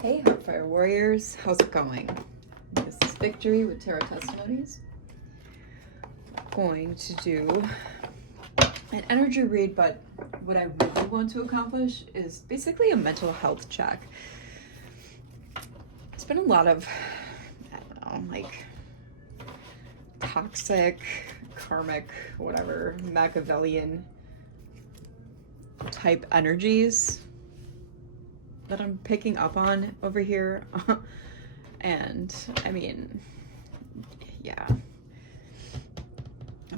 Hey Heartfire Warriors, how's it going? This is Victory with Tarot Testimonies. Going to do an energy read, but what I really want to accomplish is basically a mental health check. It's been a lot of, I don't know, like toxic, karmic, whatever, Machiavellian type energies that I'm picking up on over here. And I mean, yeah,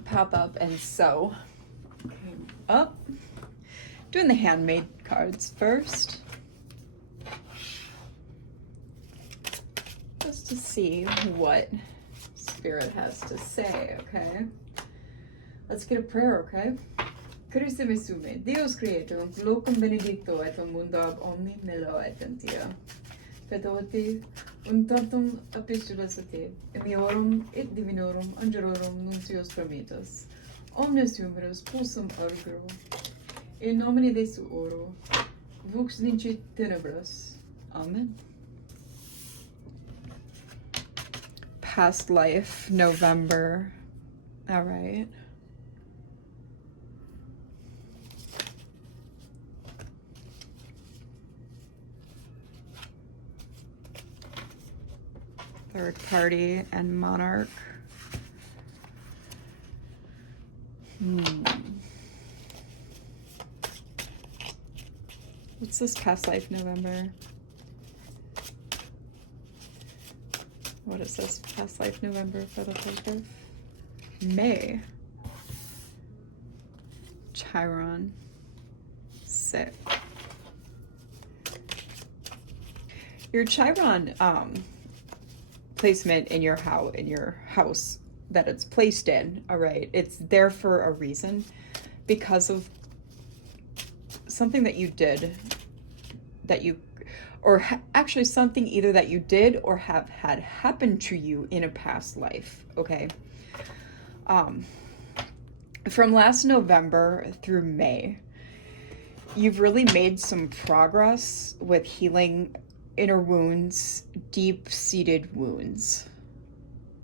pop up. And so came up doing the handmade cards first, just to see what Spirit has to say. Okay, let's get a prayer. Okay. Carissime sume, Deus creator, locum benedicto et mundo ab omni melo et entia. Fedoti, tantum epistulas a te, emiorum et divinorum angelorum nuncios prometus, omnes humerus pulsum arguro, in nomine de suoro, vux vincit tenebras. Amen. Past life, November. All right. Third party and monarch. What's this past life November? What is this past life November for the 1st of May? Chiron. Sick. Your Chiron placement in your house that it's placed in, all right, it's there for a reason, because of something that you did, that you, or actually something either that you did or have had happen to you in a past life. Okay, from last November through May, you've really made some progress with healing inner wounds, deep-seated wounds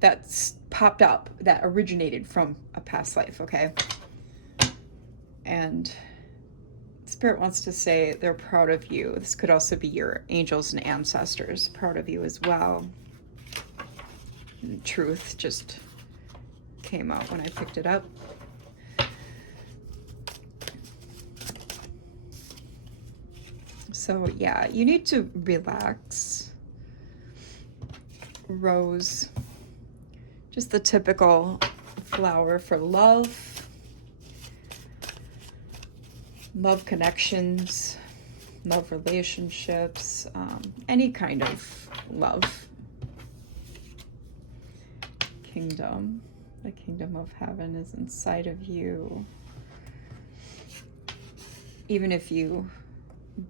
that's popped up, that originated from a past life. Okay, and Spirit wants to say they're proud of you. This could also be your angels and ancestors proud of you as well. And truth just came out when I picked it up. So yeah, you need to relax. Rose, just the typical flower for love, love connections, love relationships, any kind of love. Kingdom, the kingdom of heaven is inside of you. Even if you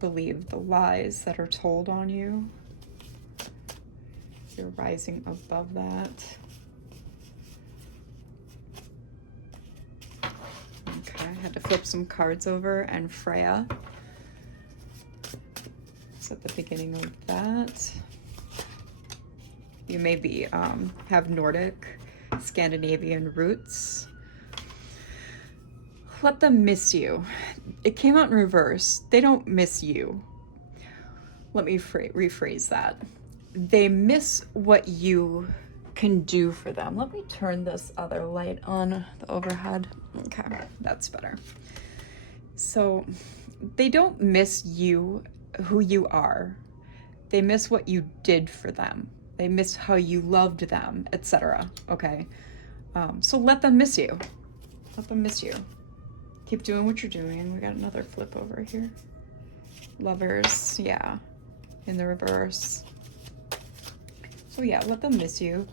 believe the lies that are told on you, you're rising above that. Okay, I had to flip some cards over, and Freya is at the beginning of that. You may be have Nordic, Scandinavian roots. Let them miss you. It came out in reverse. They don't miss you. Let me rephrase that. They miss what you can do for them. Let me turn this other light on, the overhead. Okay, that's better. So they don't miss you, who you are. They miss what you did for them. They miss how you loved them, etc. Okay, so let them miss you. Let them miss you. Keep doing what you're doing. We got another flip over here. Lovers, yeah, in the reverse. So yeah, let them miss you.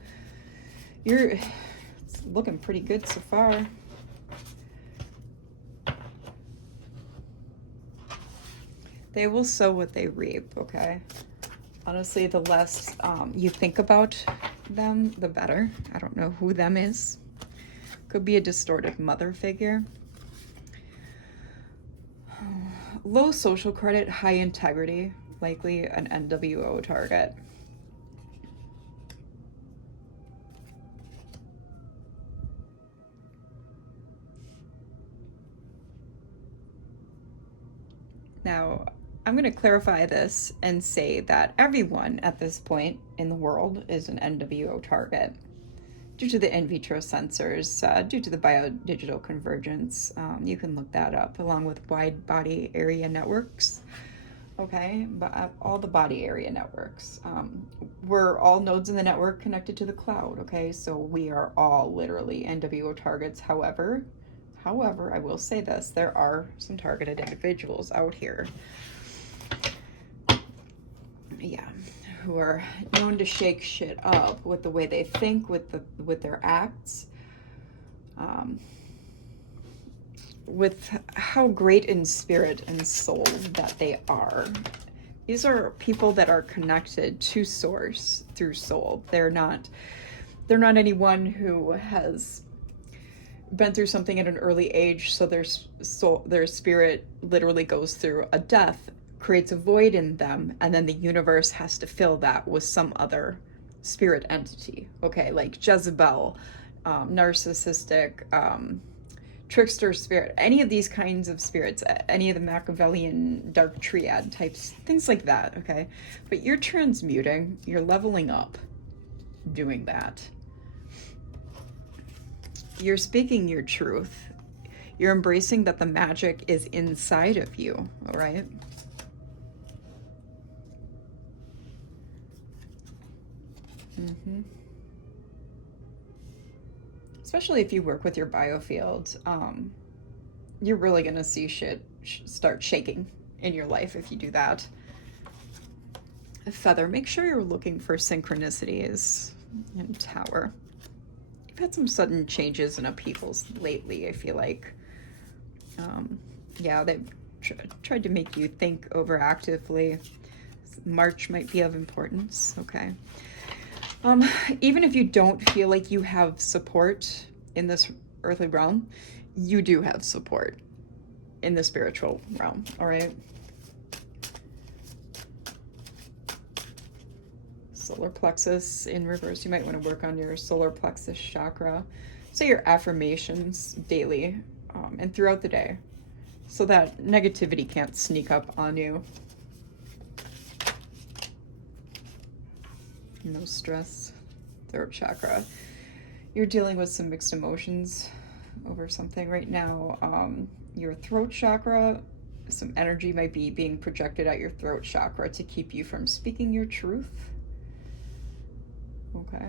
It's looking pretty good so far. They will sow what they reap, okay? Honestly, the less you think about them, the better. I don't know who them is. Could be a distorted mother figure. Low social credit, high integrity. likely an NWO target. Now, I'm going to clarify this and say that everyone at this point in the world is an NWO target due to the in vitro sensors, due to the biodigital convergence. You can look that up, along with wide body area networks. Okay, but all the body area networks. We're all nodes in the network connected to the cloud. Okay, so we are all literally NWO targets. However, I will say this, there are some targeted individuals out here, yeah, who are known to shake shit up with the way they think, with their acts, with how great in spirit and soul that they are. These are people that are connected to source through soul. They're not anyone who has been through something at an early age, so their spirit literally goes through a death, creates a void in them, and then the universe has to fill that with some other spirit entity. Okay, like Jezebel, narcissistic, trickster spirit, any of these kinds of spirits, any of the Machiavellian dark triad types, things like that. Okay, but you're transmuting, you're leveling up doing that. You're speaking your truth. You're embracing that the magic is inside of you, all right? Especially if you work with your biofield, you're really going to see shit start shaking in your life if you do that. Feather, make sure you're looking for synchronicities in Tower. You've had some sudden changes and upheavals lately, I feel like. Yeah, they've tried to make you think overactively. March might be of importance, okay. Even if you don't feel like you have support in this earthly realm, you do have support in the spiritual realm, all right? Solar plexus in reverse. You might want to work on your solar plexus chakra. Say your affirmations daily and throughout the day so that negativity can't sneak up on you. No stress. Throat chakra. You're dealing with some mixed emotions over something right now. Your throat chakra, some energy might be being projected at your throat chakra to keep you from speaking your truth. Okay.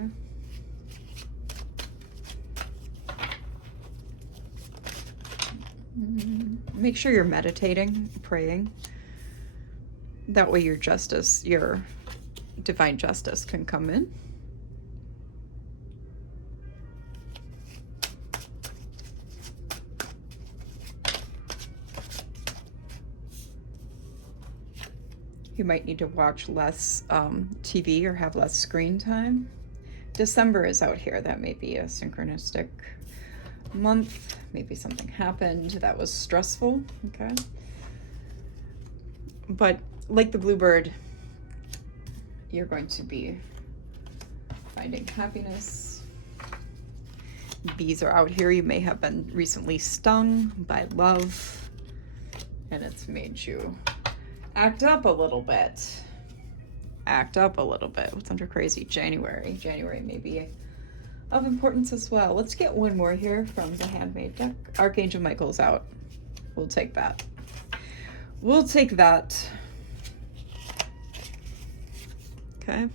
Make sure you're meditating, praying. That way your justice, your divine justice can come in. You might need to watch less TV or have less screen time. December is out here. That may be a synchronistic month. Maybe something happened that was stressful, okay? But like the bluebird, you're going to be finding happiness. Bees are out here. You may have been recently stung by love, and it's made you act up a little bit. What's under crazy? January. January may be of importance as well. Let's get one more here from the handmade deck. Archangel Michael's out. We'll take that. Okay.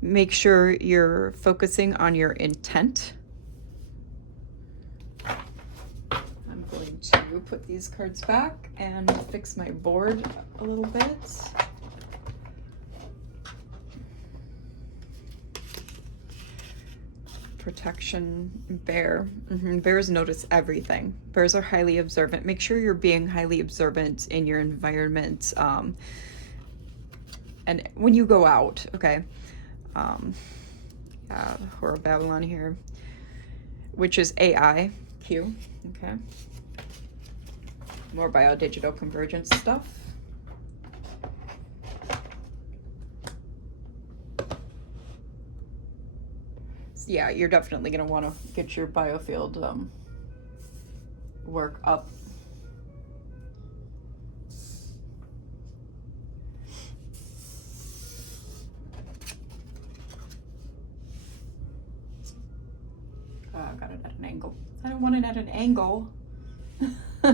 Make sure you're focusing on your intent. I'm going to put these cards back and fix my board a little bit. Protection, bear. Bears notice everything. Bears are highly observant. Make sure you're being highly observant in your environment. And when you go out, okay. Whore of Babylon here, which is AIQ, okay. More biodigital convergence stuff. yeah, you're definitely going to want to get your biofield work up. Oh, I got it at an angle. I don't want it at an angle. There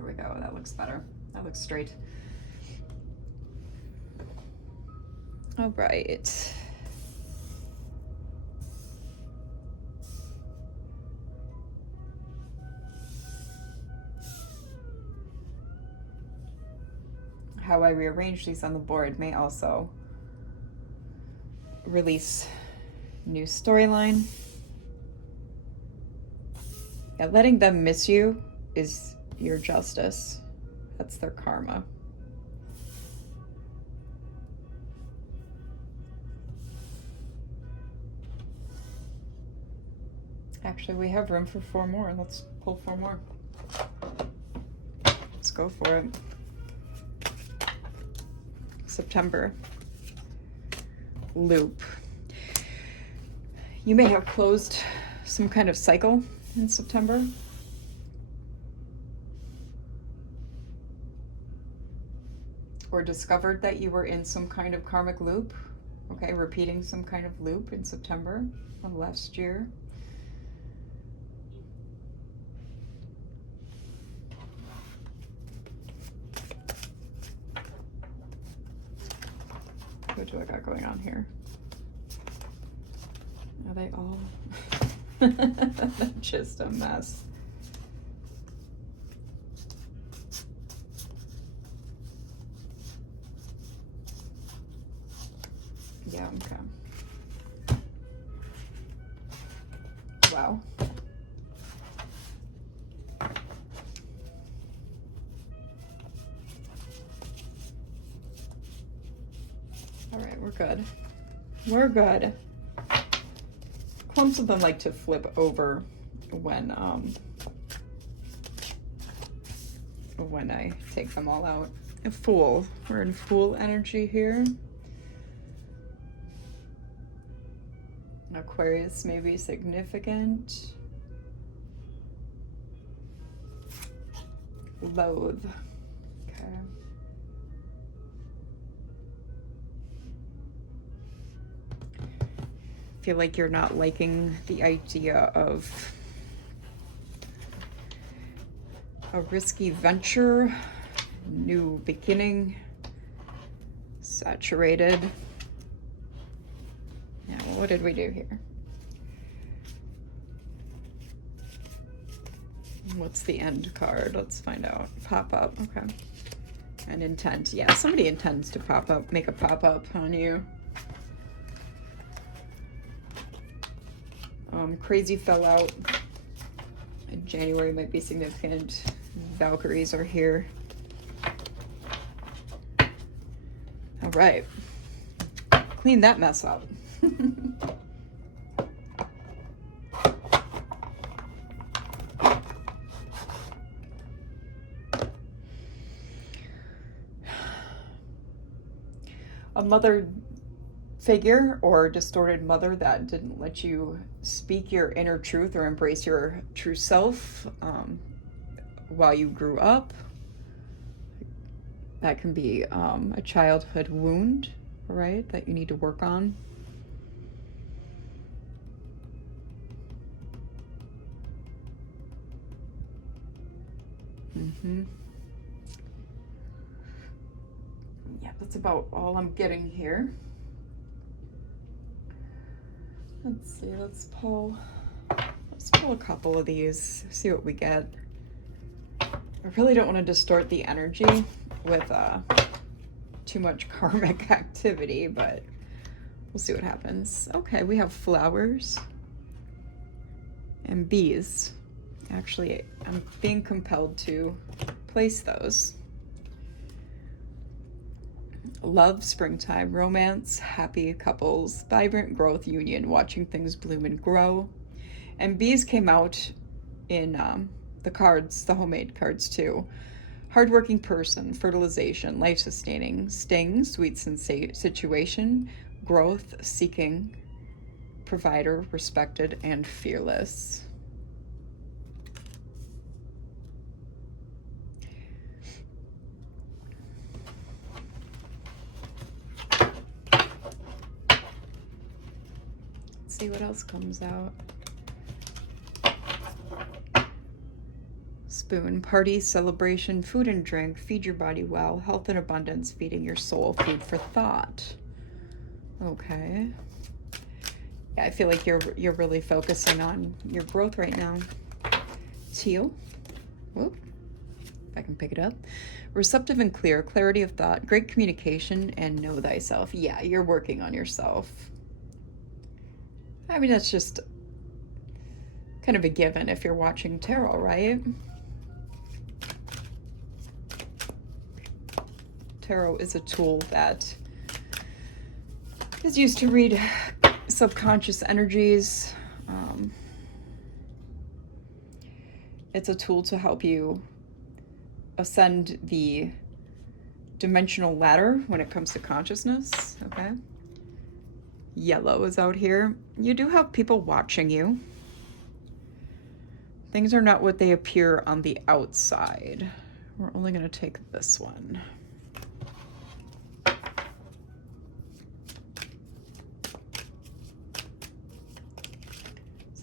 we go. That looks better. That looks straight. All right. How I rearrange these on the board may also release new storyline. Yeah, letting them miss you is your justice. That's their karma. Actually, we have room for 4 more. Let's pull 4 more. Let's go for it. September. Loop. You may have closed some kind of cycle in September. Or discovered that you were in some kind of karmic loop. Okay, repeating some kind of loop in September of last year. What do I got going on here? Are they all just a mess? Yeah, okay. Wow. All right, we're good. We're good. Clumps of them like to flip over when I take them all out. A Fool. We're in Fool energy here. Aquarius may be significant. Loathe. Okay. Feel like you're not liking the idea of a risky venture, new beginning, saturated. Yeah, well, what did we do here? What's the end card? Let's find out. Pop up, okay. And intent. Yeah, somebody intends to pop up, make a pop up on you. Crazy fell out. January might be significant. Valkyries are here. All right. Clean that mess up. A mother figure or distorted mother that didn't let you speak your inner truth or embrace your true self while you grew up. That can be a childhood wound, right, that you need to work on. Yeah, that's about all I'm getting here. Let's see, let's pull a couple of these, see what we get. I really don't want to distort the energy with too much karmic activity, but we'll see what happens. Okay, we have flowers and bees. Actually, I'm being compelled to place those. Love, springtime, romance, happy couples, vibrant growth, union, watching things bloom and grow. And bees came out in the cards, the homemade cards too. Hardworking person, fertilization, life-sustaining, sting, sweet situation, growth-seeking, provider, respected, and fearless. Let's see what else comes out. Spoon, party, celebration, food and drink, feed your body well, health and abundance, feeding your soul, food for thought. Okay. Yeah, I feel like you're really focusing on your growth right now. Teal. Whoop. If I can pick it up. Receptive and clear, clarity of thought, great communication, and know thyself. Yeah, you're working on yourself. I mean, that's just kind of a given if you're watching tarot, right? Tarot is a tool that is used to read subconscious energies. It's a tool to help you ascend the dimensional ladder when it comes to consciousness, okay? Yellow is out here. You do have people watching you. Things are not what they appear on the outside. We're only going to take this one.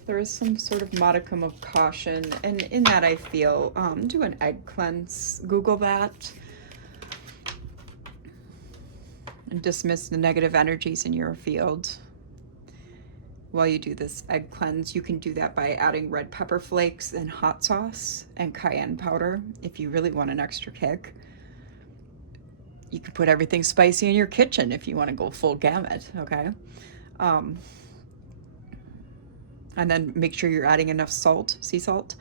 There is some sort of modicum of caution, and in that I feel, do an egg cleanse. Google that. And dismiss the negative energies in your field. While you do this egg cleanse, you can do that by adding red pepper flakes and hot sauce and cayenne powder if you really want an extra kick. You can put everything spicy in your kitchen if you want to go full gamut, okay? And then make sure you're adding enough salt, sea salt,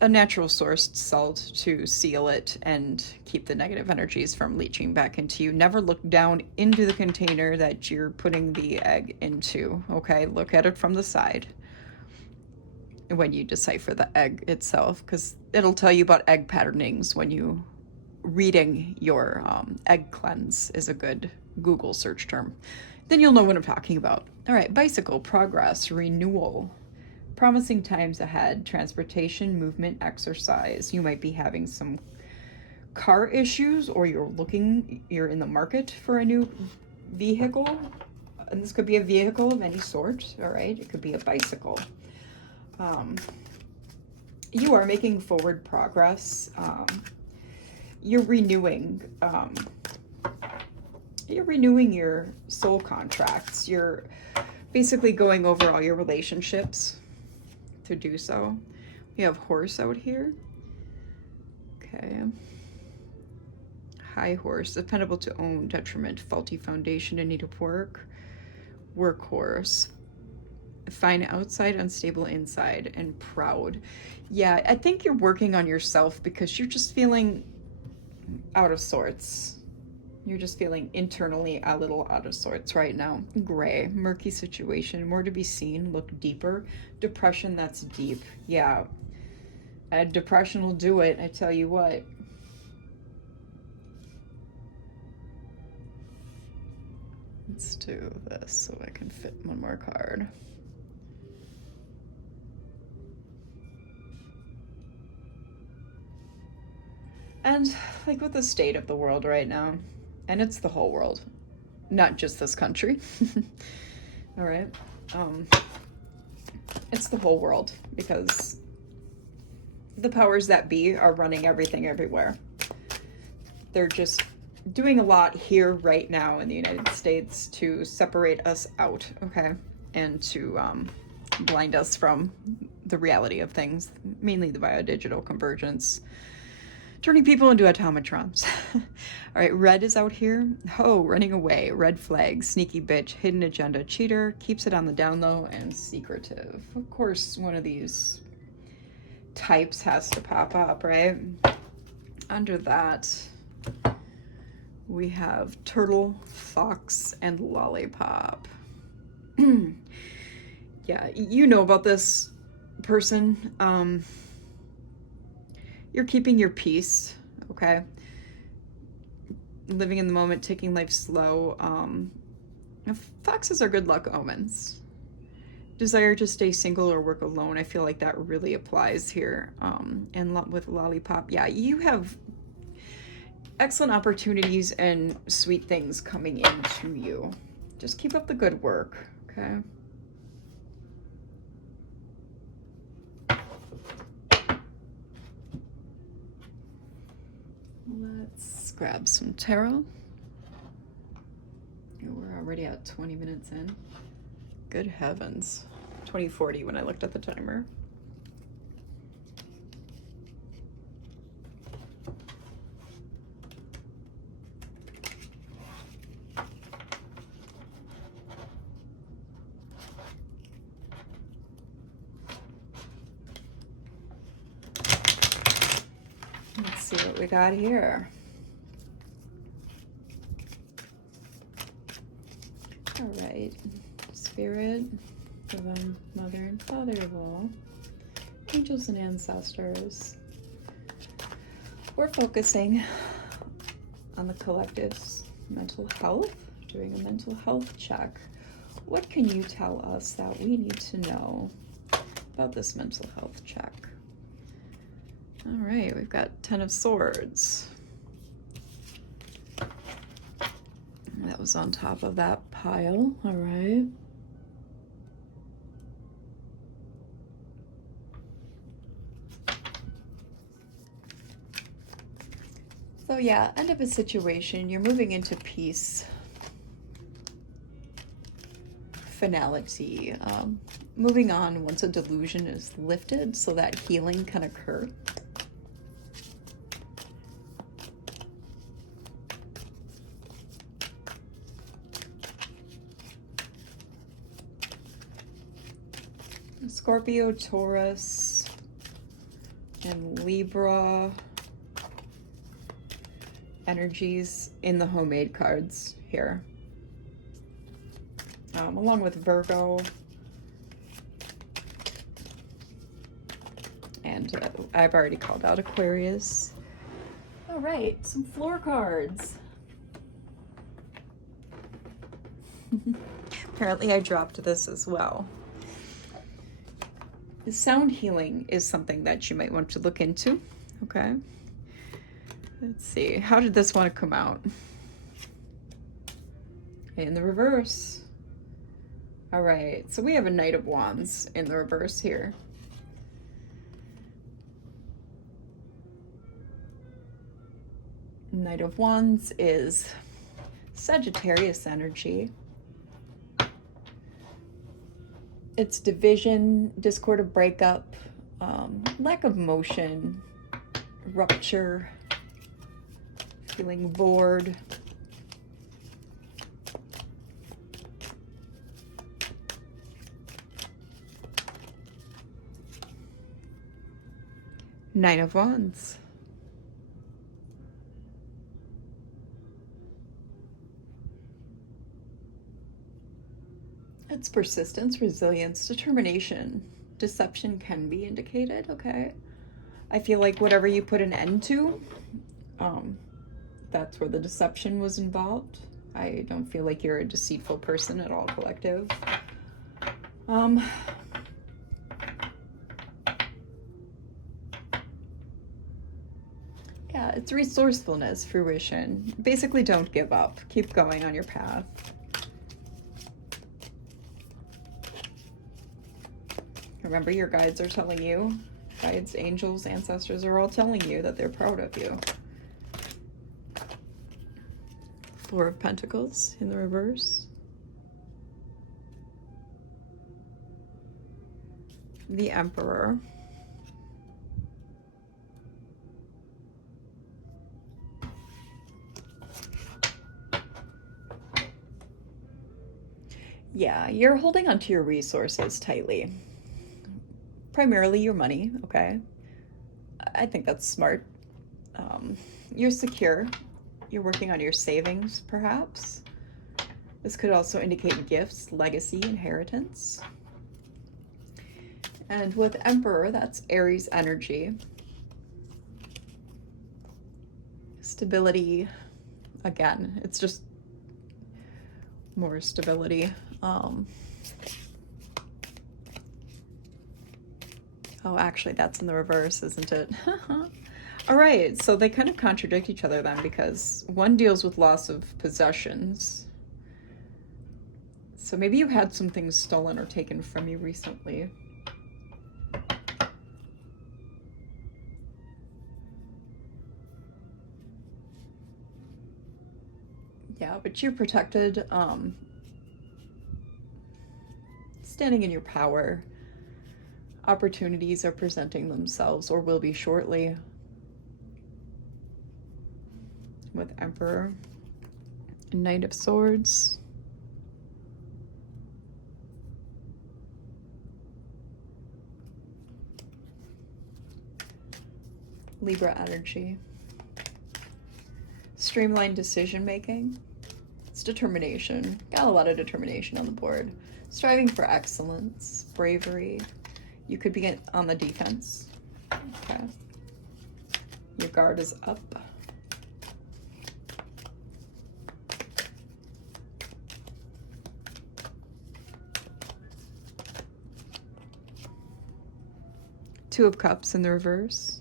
a natural sourced salt to seal it and keep the negative energies from leaching back into you. Never look down into the container that you're putting the egg into, okay? Look at it from the side when you decipher the egg itself, because it'll tell you about egg patternings when you reading your egg cleanse is a good Google search term. Then you'll know what I'm talking about. All right, bicycle, progress, renewal, promising times ahead, transportation, movement, exercise. You might be having some car issues, or you're in the market for a new vehicle. And this could be a vehicle of any sort, all right? It could be a bicycle. You are making forward progress. You're renewing your soul contracts. You're basically going over all your relationships to do so. We have horse out here. Okay. High horse, dependable to own, detriment, faulty foundation in need of work. Workhorse. Fine outside, unstable inside, and proud. Yeah, I think you're working on yourself because you're just feeling out of sorts. You're just feeling internally a little out of sorts right now. Gray, murky situation, more to be seen, look deeper. Depression, that's deep. Yeah, depression will do it, I tell you what. Let's do this so I can fit one more card. And like with the state of the world right now, and it's the whole world, not just this country. All right. It's the whole world because the powers that be are running everything everywhere. They're just doing a lot here right now in the United States to separate us out, okay? And to blind us from the reality of things, mainly the biodigital convergence. Turning people into automatrons. All right, red is out here. Oh, running away, red flag, sneaky bitch, hidden agenda, cheater, keeps it on the down low, and secretive. Of course, one of these types has to pop up, right? Under that, we have turtle, fox, and lollipop. Yeah, you know about this person. You're keeping your peace, okay? Living in the moment, taking life slow. Foxes are good luck omens. Desire to stay single or work alone, I feel like that really applies here. And with lollipop, yeah, you have excellent opportunities and sweet things coming into you. Just keep up the good work, okay? Let's grab some tarot. We're already at 20 minutes in. Good heavens. 2040 when I looked at the timer. Let's see what we got here. All right, Spirit, Divine Mother and Father of all, angels and ancestors. We're focusing on the collective's mental health, doing a mental health check. What can you tell us that we need to know about this mental health check? All right, we've got 10 of Swords. That was on top of that pile, all right. So yeah, end of a situation, you're moving into peace, finality, moving on once a delusion is lifted so that healing can occur. Scorpio, Taurus, and Libra energies in the homemade cards here. Along with Virgo. And I've already called out Aquarius. All right, some floor cards. Apparently I dropped this as well. Sound healing is something that you might want to look into, okay? Let's see, how did this one come out? In the reverse. All right, so we have a Knight of Wands in the reverse here. Knight of Wands is Sagittarius energy. It's division, discord of breakup, lack of motion, rupture, feeling bored. Nine of Wands. It's persistence, resilience, determination. Deception can be indicated, okay? I feel like whatever you put an end to, that's where the deception was involved. I don't feel like you're a deceitful person at all, collective. Yeah, it's resourcefulness, fruition. Basically, don't give up. Keep going on your path. Remember, your guides are telling you, guides, angels, ancestors are all telling you that they're proud of you. Four of Pentacles in the reverse. The Emperor. Yeah, you're holding onto your resources tightly. Primarily your money, okay? I think that's smart. You're secure. You're working on your savings, perhaps. This could also indicate gifts, legacy, inheritance. And with Emperor, that's Aries energy. Stability. Again, it's just more stability. Oh, actually, that's in the reverse, isn't it? All right, so they kind of contradict each other then, because one deals with loss of possessions. So maybe you had some things stolen or taken from you recently. Yeah, but you're protected, standing in your power. Opportunities are presenting themselves, or will be shortly. With Emperor, Knight of Swords. Libra energy. Streamlined decision making. It's determination. Got a lot of determination on the board. Striving for excellence. Bravery. You could be on the defense. Okay. Your guard is up. Two of Cups in the reverse.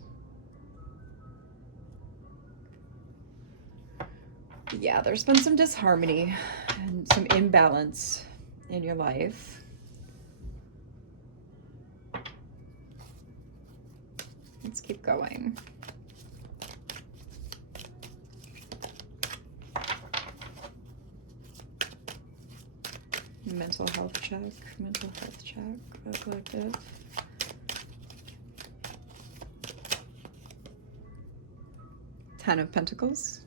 Yeah, there's been some disharmony and some imbalance in your life. Let's keep going. Mental health check, collective. Ten of Pentacles.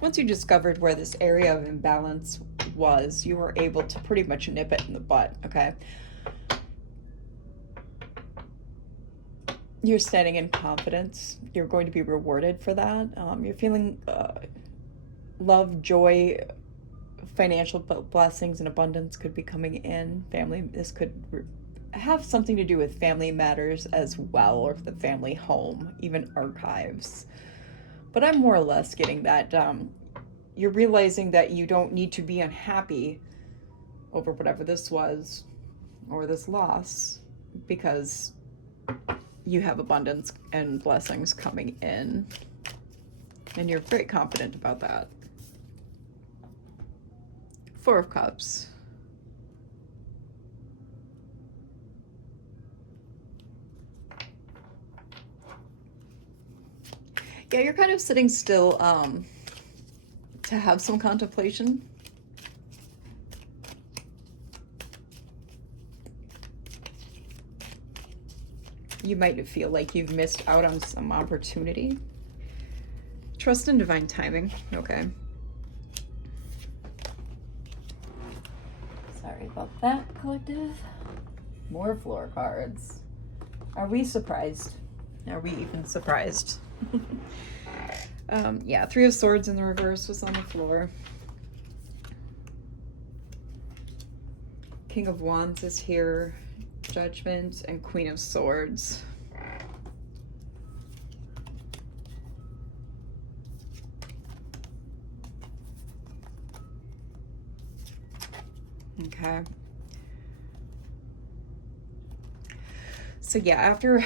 Once you discovered where this area of imbalance was, you were able to pretty much nip it in the butt, okay? You're standing in confidence. You're going to be rewarded for that. You're feeling love, joy, financial blessings and abundance could be coming in. Family, this could have something to do with family matters as well, or the family home, even archives. But I'm more or less getting that you're realizing that you don't need to be unhappy over whatever this was or this loss, because you have abundance and blessings coming in, and you're very confident about that. Four of Cups. Yeah, you're kind of sitting still to have some contemplation. You might feel like you've missed out on some opportunity. Trust in divine timing. Okay. Sorry about that, collective. More floor cards. Are we surprised? Are we even surprised? Yeah, Three of Swords in the reverse was on the floor. King of Wands is here. Judgment and Queen of Swords. Okay. So yeah, after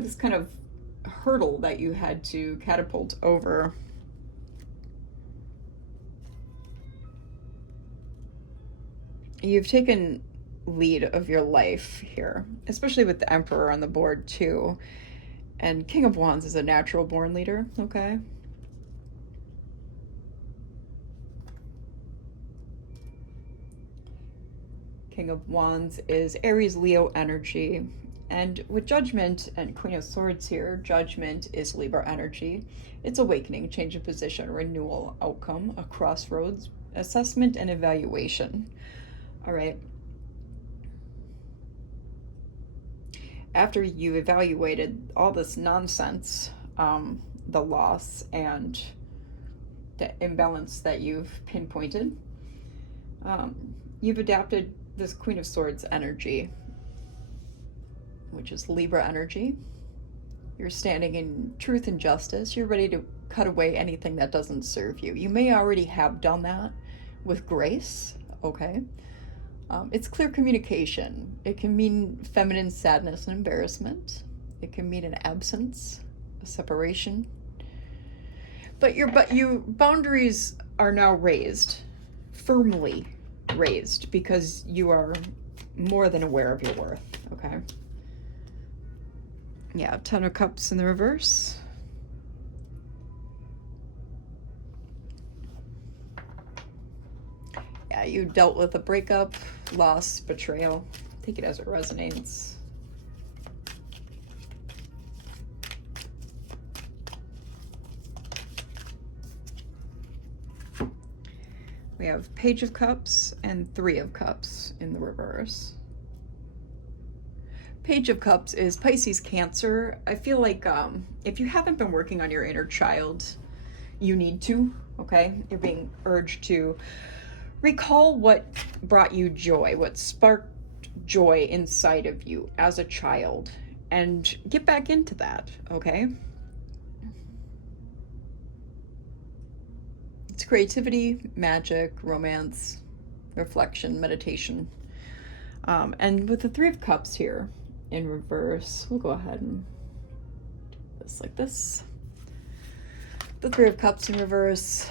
this kind of hurdle that you had to catapult over, you've taken lead of your life here, especially with the Emperor on the board too. And King of Wands is a natural born leader, okay? King of Wands is Aries, Leo energy. And with Judgment and Queen of Swords here, Judgment is Libra energy. It's awakening, change of position, renewal, outcome, a crossroads, assessment, and evaluation. All right. After you evaluated all this nonsense, the loss and the imbalance that you've pinpointed, you've adapted this Queen of Swords energy. which is Libra energy. You're standing in truth and justice. You're ready to cut away anything that doesn't serve you. You may already have done that with grace, okay? It's clear communication. It can mean feminine sadness and embarrassment. It can mean an absence, a separation. But your boundaries are now raised, firmly raised, because you are more than aware of your worth, okay? Yeah, 10 of Cups in the reverse. Yeah, you dealt with a breakup, loss, betrayal. Take it as it resonates. We have Page of Cups and 3 of Cups in the reverse. Page of Cups is Pisces, Cancer. I feel like if you haven't been working on your inner child, you need to, okay? You're being urged to recall what brought you joy, what sparked joy inside of you as a child, and get back into that, okay? It's creativity, magic, romance, reflection, meditation. And with the 3 of Cups here in reverse, we'll go ahead and do this like this. The 3 of Cups in reverse,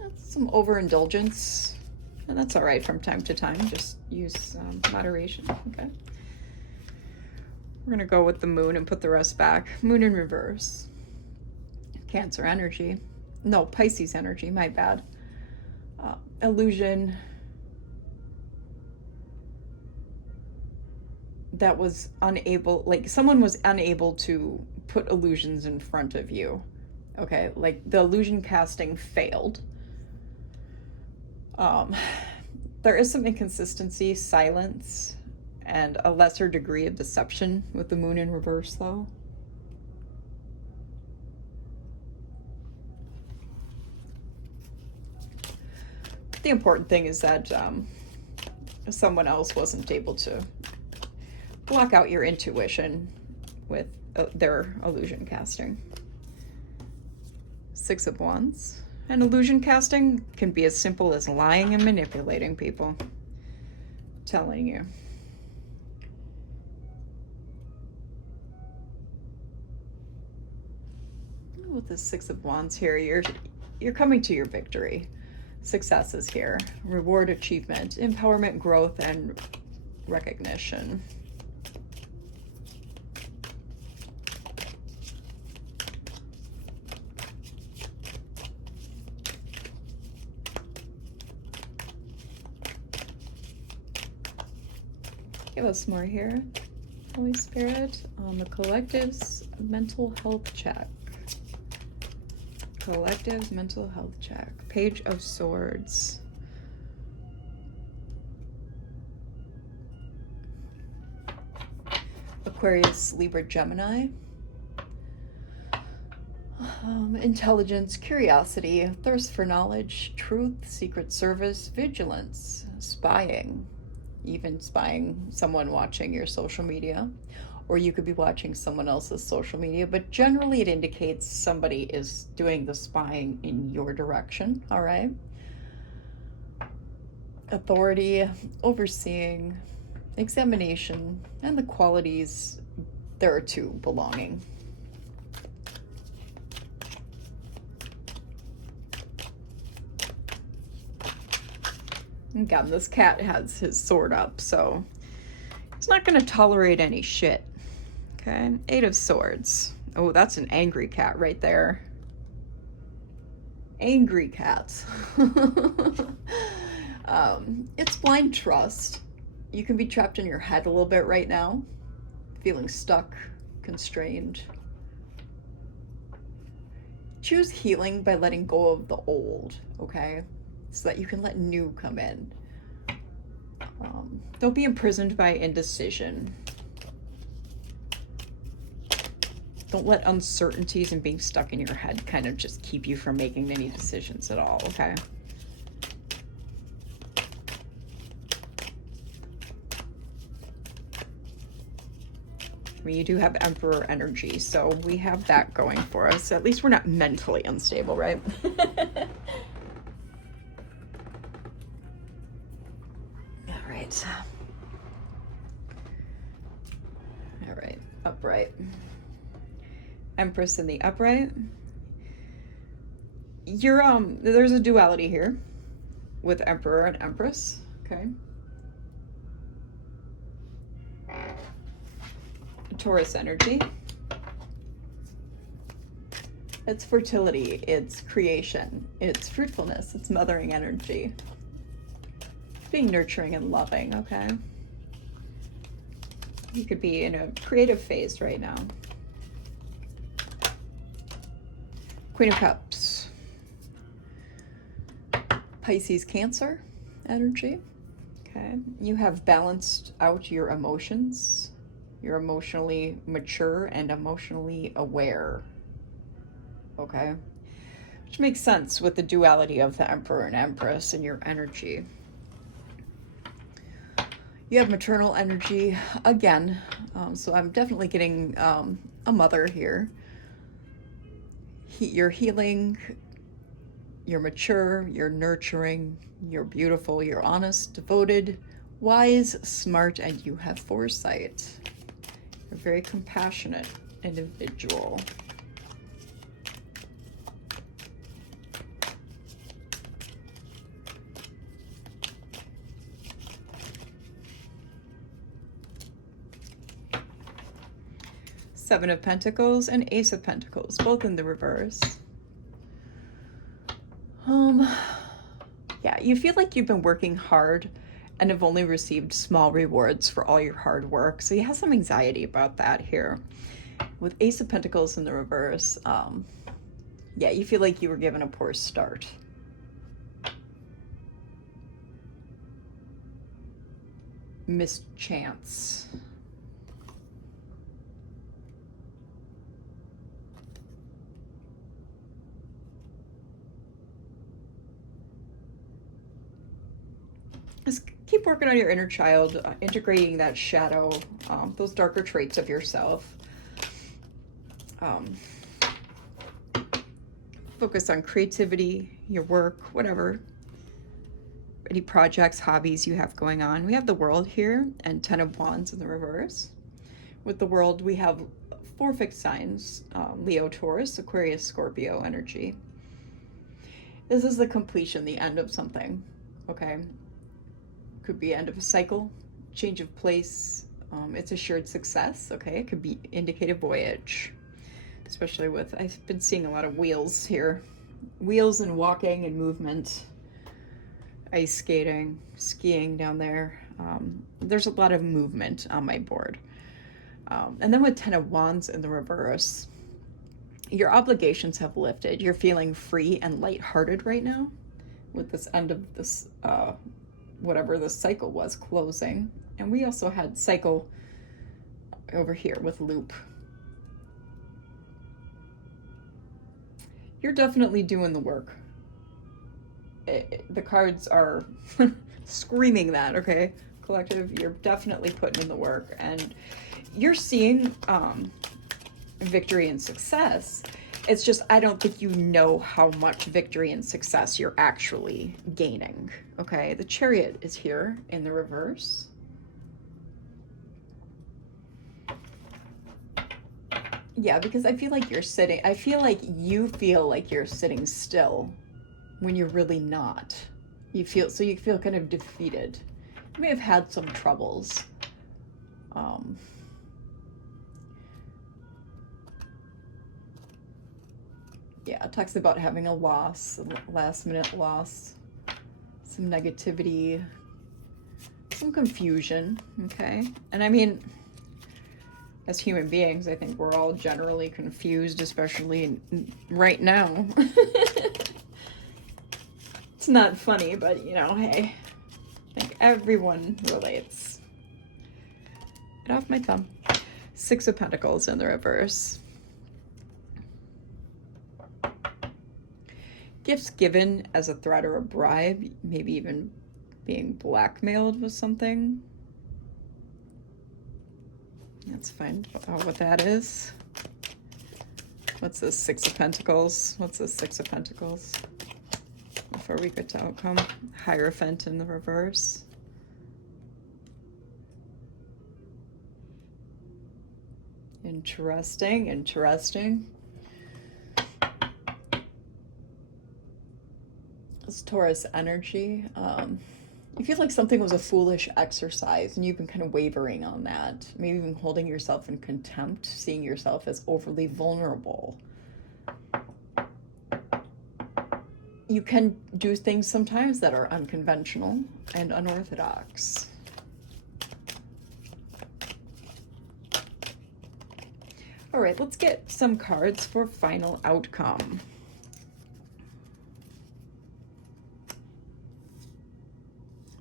that's some overindulgence, and that's all right from time to time. Just use moderation, okay? We're gonna go with the Moon and put the rest back. Moon in reverse. Cancer energy. No, Pisces energy, my bad. Illusion that was unable, like someone was unable to put illusions in front of you. Okay, like the illusion casting failed. There is some inconsistency, silence, and a lesser degree of deception with the Moon in reverse though. The important thing is that someone else wasn't able to block out your intuition with their illusion casting. 6 of Wands. And illusion casting can be as simple as lying and manipulating people. I'm telling you. With the 6 of Wands here, you're coming to your victory. Success is here. Reward, achievement, empowerment, growth, and recognition. Give us more here, Holy Spirit, on the collective's mental health check. Collective's mental health check. Page of Swords. Aquarius, Libra, Gemini. Intelligence, curiosity, thirst for knowledge, truth, secret service, vigilance, spying, even spying someone watching your social media, or you could be watching someone else's social media, but generally it indicates somebody is doing the spying in your direction, all right? Authority, overseeing, examination, and the qualities, there are 2, belonging. Again, this cat has his sword up, so he's not going to tolerate any shit. Okay, 8 of Swords. Oh, that's an angry cat right there. Angry cat. It's blind trust. You can be trapped in your head a little bit right now, feeling stuck, constrained. Choose healing by letting go of the old, okay? So that you can let new come in. Don't be imprisoned by indecision. Don't let uncertainties and being stuck in your head kind of just keep you from making any decisions at all, okay? mean, you do have Emperor energy, so we have that going for us. At least we're not mentally unstable, right? All right. All right, upright. Empress in the upright. You're, there's a duality here with Emperor and Empress, okay? Taurus energy. It's fertility, it's creation, it's fruitfulness, it's mothering energy. Being nurturing and loving, okay? You could be in a creative phase right now. Queen of Cups. Pisces, Cancer energy. Okay. You have balanced out your emotions. You're emotionally mature and emotionally aware. Okay. Which makes sense with the duality of the Emperor and Empress and your energy. You have maternal energy again. So I'm definitely getting a mother here. You're healing. You're mature, you're nurturing, you're beautiful, you're honest, devoted, wise, smart, and you have foresight. You're a very compassionate individual. Seven of Pentacles and Ace of Pentacles, both in the reverse. Yeah, you feel like you've been working hard and have only received small rewards for all your hard work. So you have some anxiety about that here. With Ace of Pentacles in the reverse, yeah, you feel like you were given a poor start. Missed chance. Just keep working on your inner child, integrating that shadow, those darker traits of yourself. Focus on creativity, your work, whatever. Any projects, hobbies you have going on. We have the World here and 10 of Wands in the reverse. With the World, we have 4 fixed signs, Leo, Taurus, Aquarius, Scorpio energy. This is the completion, the end of something, okay? Could be end of a cycle, change of place. It's assured success, okay? It could be indicative voyage, especially with, I've been seeing a lot of wheels here. Wheels and walking and movement. Ice skating, skiing down there. There's a lot of movement on my board. And then with 10 of Wands in the reverse, your obligations have lifted. You're feeling free and lighthearted right now with this end of this, whatever the cycle was, closing. And we also had cycle over here with loop. You're definitely doing the work. The cards are screaming that, okay? Collective, you're definitely putting in the work. And you're seeing victory and success. It's just, I don't think you know how much victory and success you're actually gaining, okay? The Chariot is here in the reverse. Yeah, because I feel like you're sitting, I feel like you feel like you're sitting still when you're really not. You feel kind of defeated. You may have had some troubles. Yeah, it talks about having a loss, a last minute loss, some negativity, some confusion, okay? And I mean, as human beings, I think we're all generally confused, especially right now. It's not funny, but you know, hey, I think everyone relates. Get off my thumb. 6 of Pentacles in the reverse. Gifts given as a threat or a bribe, maybe even being blackmailed with something. Let's find out what that is. What's this? Six of Pentacles. What's this? Six of Pentacles? Before we get to outcome. Hierophant in the reverse. Interesting, interesting. It's Taurus energy. You feel like something was a foolish exercise and you've been kind of wavering on that. Maybe even holding yourself in contempt, seeing yourself as overly vulnerable. You can do things sometimes that are unconventional and unorthodox. All right, let's get some cards for final outcome.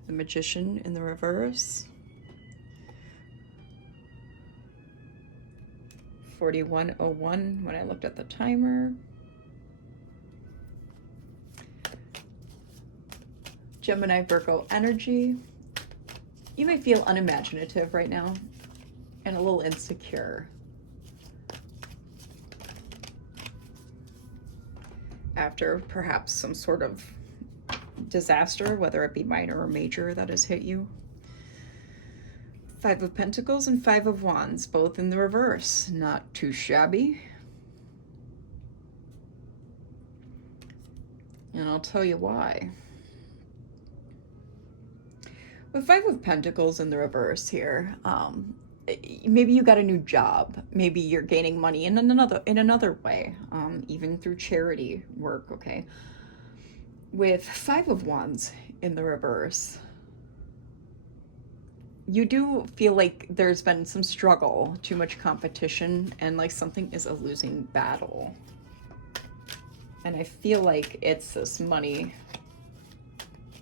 The Magician in the reverse. 4101 when I looked at the timer. Gemini, Virgo energy. You may feel unimaginative right now and a little insecure. After perhaps some sort of disaster, whether it be minor or major, that has hit you. Five of Pentacles and Five of Wands, both in the reverse. Not too shabby. And I'll tell you why. With Five of Pentacles in the reverse here, maybe you got a new job. Maybe you're gaining money in another way, even through charity work, okay? With Five of Wands in the reverse, you do feel like there's been some struggle, too much competition, and like something is a losing battle. And I feel like it's this money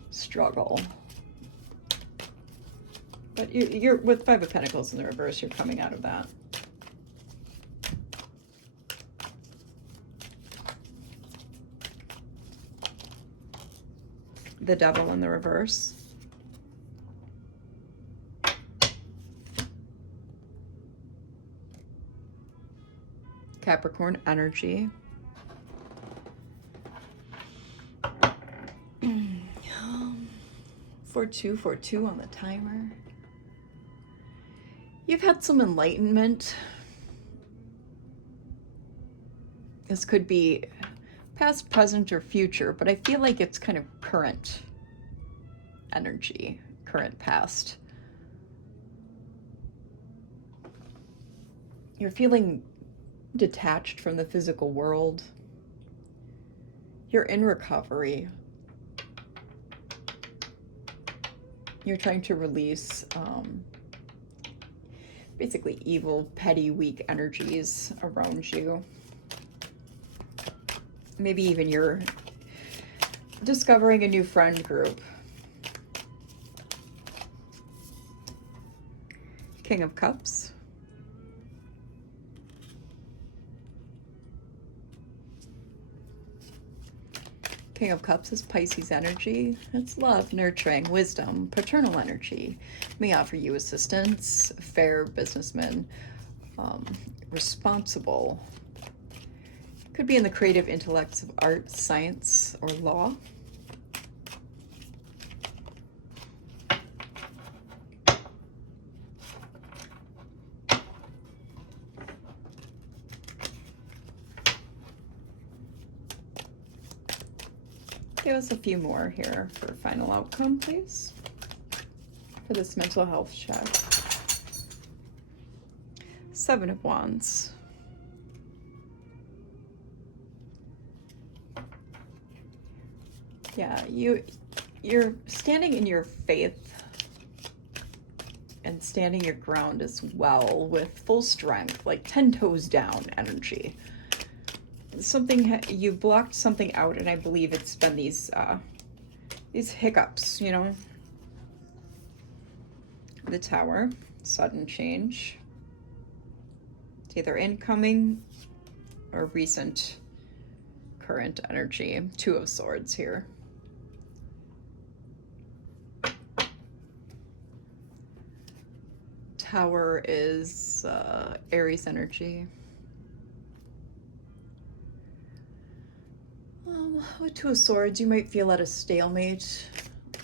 struggle. But you're with Five of Pentacles in the reverse, you're coming out of that. The Devil in the reverse. Capricorn energy. 4242 on the timer. You've had some enlightenment. This could be past, present, or future, but I feel like it's kind of current energy, current past. You're feeling detached from the physical world. You're in recovery. You're trying to release basically evil, petty, weak energies around you. Maybe even you're discovering a new friend group. King of Cups. King of Cups is Pisces energy. It's love, nurturing, wisdom, paternal energy. May offer you assistance, fair businessman, responsible. Could be in the creative intellects of art, science, or law. Give us a few more here for final outcome, please, for this mental health check. Seven of Wands. Yeah, you're standing in your faith and standing your ground as well with full strength, like 10 toes down energy. Something, you've blocked something out, and I believe it's been these hiccups, you know. The Tower, sudden change. It's either incoming or recent current energy. Two of Swords here. Tower is Aries energy. With Two of Swords, you might feel at a stalemate,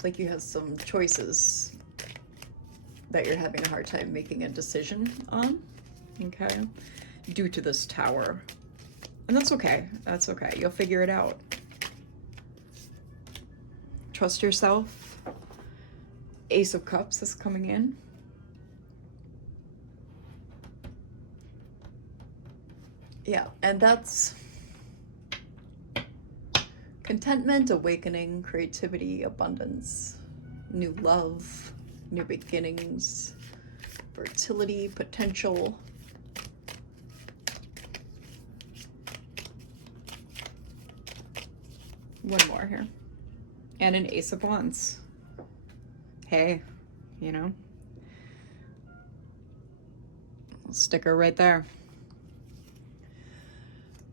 like you have some choices that you're having a hard time making a decision on, okay, due to this Tower. And that's okay. That's okay. You'll figure it out. Trust yourself. Ace of Cups is coming in. Yeah, and that's contentment, awakening, creativity, abundance, new love, new beginnings, fertility, potential. One more here. And an Ace of Wands. Hey, you know, sticker right there.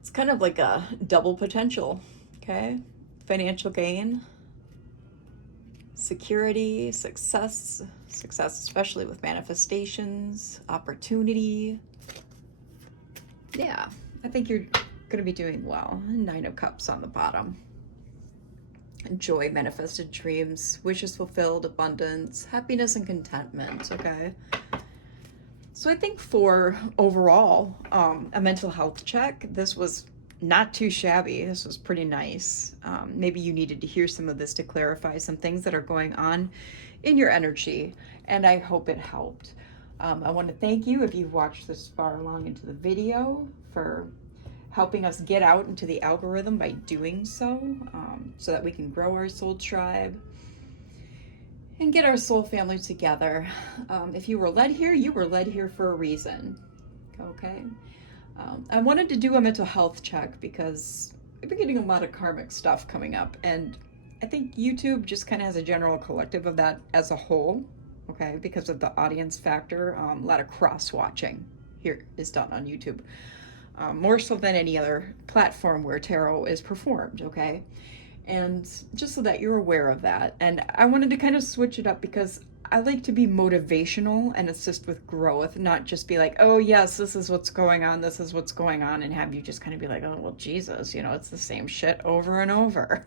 It's kind of like a double potential, okay? Financial gain, security, success, especially with manifestations, opportunity. Yeah, I think you're gonna be doing well. Nine of Cups on the bottom. Joy, manifested dreams, wishes fulfilled, abundance, happiness, and contentment, okay? So I think for overall, a mental health check, this was not too shabby. This was pretty nice. Maybe you needed to hear some of this to clarify some things that are going on in your energy, and I hope it helped. I want to thank you if you've watched this far along into the video for helping us get out into the algorithm by doing so, so that we can grow our soul tribe and get our soul family together. If you were led here, you were led here for a reason, okay? I wanted to do a mental health check because I've been getting a lot of karmic stuff coming up, and I think YouTube just kind of has a general collective of that as a whole, okay, because of the audience factor. A lot of cross-watching here is done on YouTube. More so than any other platform where tarot is performed, okay? And just so that you're aware of that. And I wanted to kind of switch it up because I like to be motivational and assist with growth, not just be like, oh yes, this is what's going on, and have you just kind of be like, oh, well, Jesus, you know, it's the same shit over and over.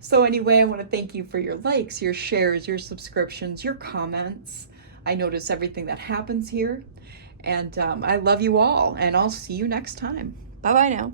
So anyway, I want to thank you for your likes, your shares, your subscriptions, your comments. I notice everything that happens here. And I love you all, and I'll see you next time. Bye-bye now.